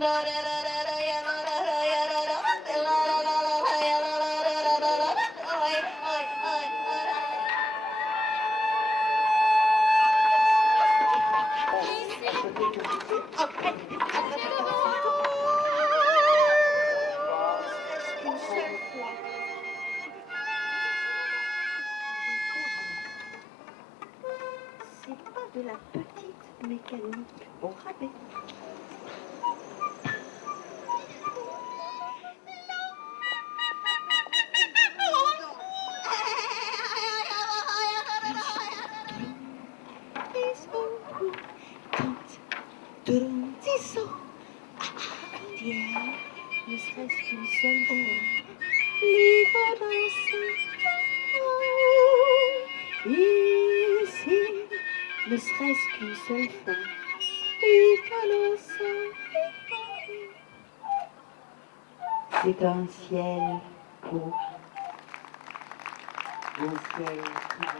De la petite mécanique au rabais. Ne serait-ce qu'une seule fois. Ici, ne serait-ce qu'une seule fois. C'est un ciel beau, un ciel qui va.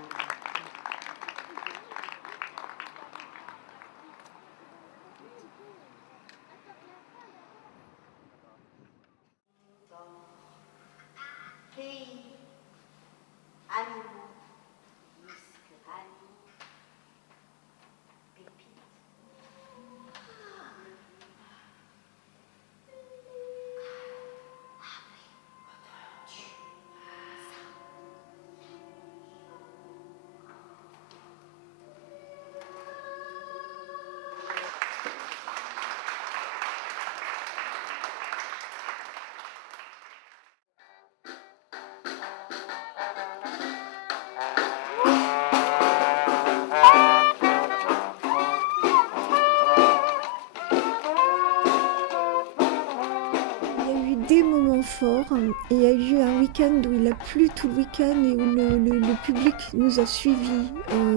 Des moments forts. Il y a eu un week-end où il a plu tout le week-end et où le public nous a suivis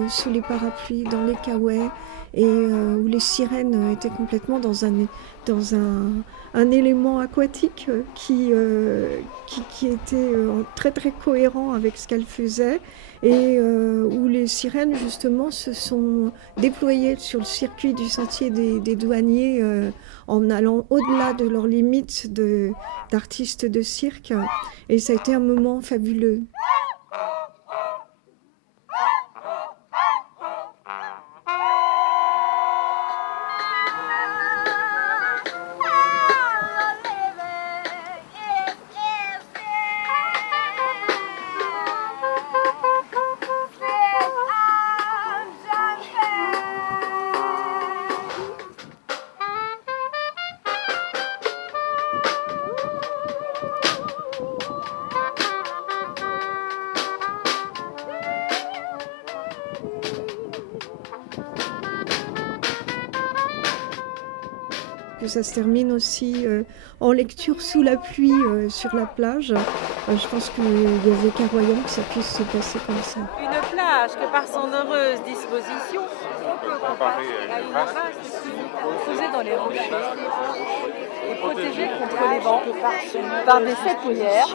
sous les parapluies, dans les caouets, et où les sirènes étaient complètement dans un élément aquatique qui était très très cohérent avec ce qu'elle faisait, et où les sirènes justement se sont déployées sur le circuit du sentier des douaniers en allant au-delà de leurs limites d'artistes de cirque, et ça a été un moment fabuleux. Que ça se termine aussi en lecture sous la pluie sur la plage. Je pense qu'il y avait qu'à Royan que ça puisse se passer comme ça. Une plage que par son heureuse disposition, on peut comparer à une vaste posée dans les rochers et protégée contre les vents par des saponières.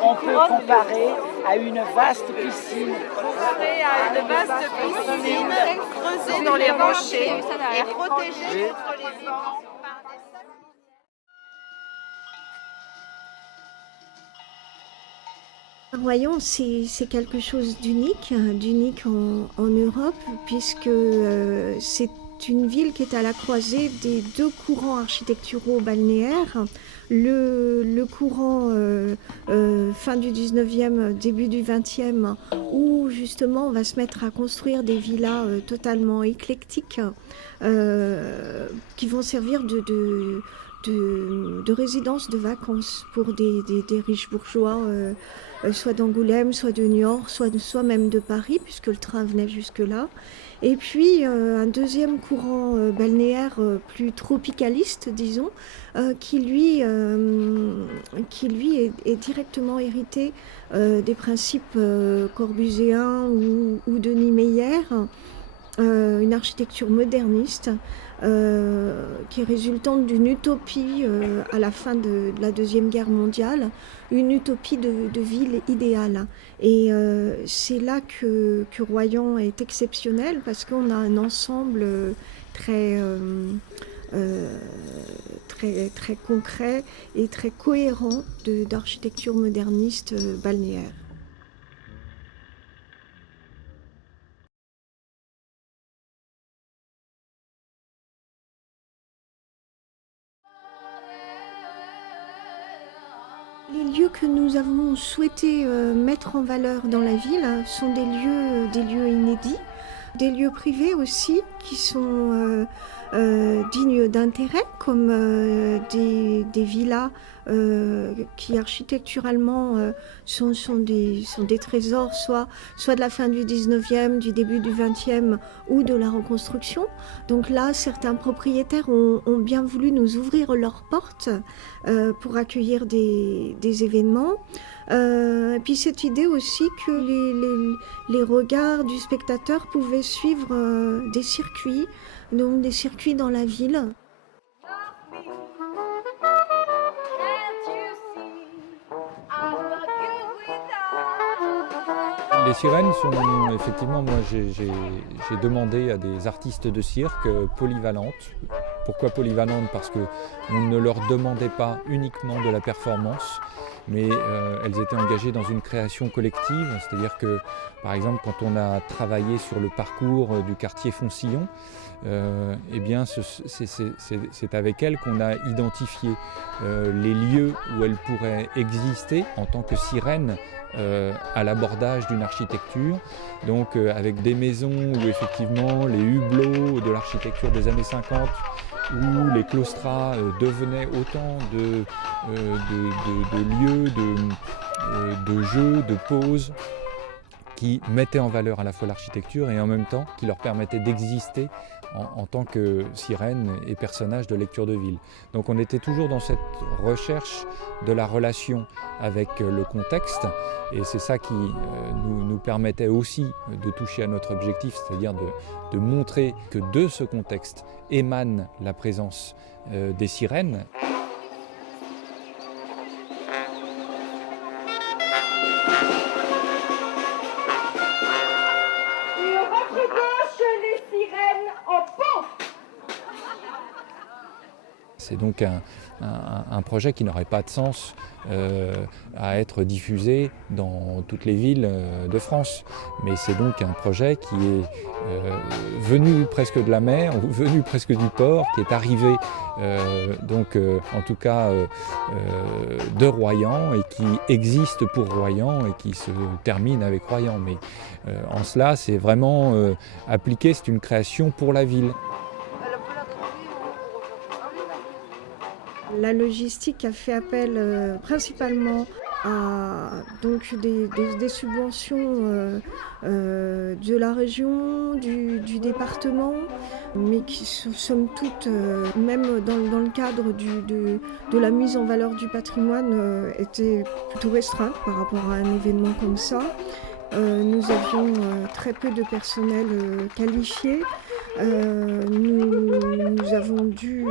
On peut comparer à une vaste piscine. Comparée à une vaste piscine creusée dans les rochers et protégée contre les vents. Royan, c'est quelque chose d'unique en Europe, puisque c'est une ville qui est à la croisée des deux courants architecturaux balnéaires. Le courant fin du 19e, début du 20e, où justement on va se mettre à construire des villas totalement éclectiques qui vont servir de résidence de vacances pour des riches bourgeois, soit d'Angoulême, soit de Niort, soit même de Paris, puisque le train venait jusque-là. Et puis un deuxième courant balnéaire plus tropicaliste, disons, qui lui est directement hérité des principes corbuséens ou de Niemeyer, une architecture moderniste qui est résultante d'une utopie à la fin de la Deuxième Guerre mondiale, une utopie de ville idéale. Et c'est là que Royan est exceptionnel, parce qu'on a un ensemble très très, très concret et très cohérent d'architecture moderniste balnéaire. Les lieux que nous avons souhaité mettre en valeur dans la ville sont des lieux inédits, des lieux privés aussi qui sont dignes d'intérêt, comme des villas qui architecturalement sont des trésors, soit de la fin du 19e, du début du 20e ou de la reconstruction. Donc là, certains propriétaires ont bien voulu nous ouvrir leurs portes pour accueillir des événements. Et puis cette idée aussi que les regards du spectateur pouvaient suivre des circuits, donc des circuits dans la ville. Les sirènes sont effectivement, moi j'ai demandé à des artistes de cirque polyvalentes. Pourquoi polyvalentes? Parce qu'on ne leur demandait pas uniquement de la performance, mais elles étaient engagées dans une création collective, c'est-à-dire que par exemple quand on a travaillé sur le parcours du quartier Foncillon, eh bien c'est avec elles qu'on a identifié les lieux où elles pourraient exister en tant que sirènes à l'abordage d'une architecture, donc avec des maisons où effectivement les hublots de l'architecture des années 50, où les claustras devenaient autant de lieux de jeux, de pauses, qui mettaient en valeur à la fois l'architecture et en même temps qui leur permettaient d'exister en tant que sirènes et personnages de lecture de ville. Donc on était toujours dans cette recherche de la relation avec le contexte, et c'est ça qui nous permettait aussi de toucher à notre objectif, c'est-à-dire de montrer que de ce contexte émane la présence des sirènes. C'est donc un projet qui n'aurait pas de sens à être diffusé dans toutes les villes de France. Mais c'est donc un projet qui est venu presque de la mer, ou venu presque du port, qui est arrivé en tout cas de Royan et qui existe pour Royan et qui se termine avec Royan. Mais en cela, c'est vraiment appliqué, c'est une création pour la ville. La logistique a fait appel principalement à donc des subventions de la région, du département, mais qui somme toute, même dans le cadre de la mise en valeur du patrimoine, étaient plutôt restreintes par rapport à un événement comme ça. Nous avions très peu de personnel qualifié. Nous avons dû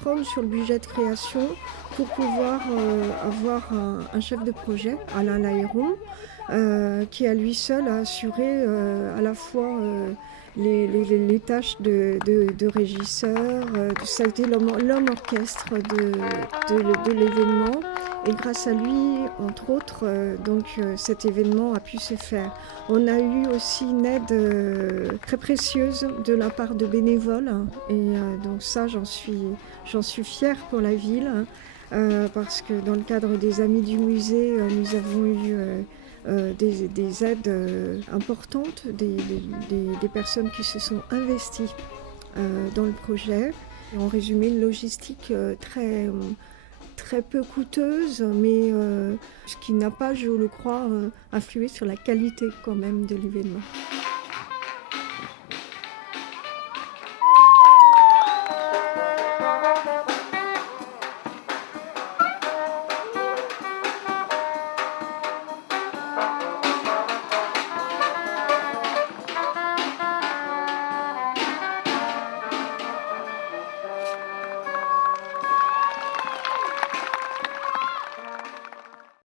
prendre sur le budget de création pour pouvoir avoir un chef de projet, Alain Lahéron, qui à lui seul a assuré à la fois les tâches de régisseur, ça a été l'homme orchestre de l'événement. Et grâce à lui, entre autres, cet événement a pu se faire. On a eu aussi une aide très précieuse de la part de bénévoles. Et donc ça, j'en suis fière pour la ville. Parce que dans le cadre des Amis du musée, nous avons eu des aides importantes, des personnes qui se sont investies dans le projet. Et en résumé, une logistique très peu coûteuse, mais ce qui n'a pas, je le crois, influé sur la qualité quand même de l'événement.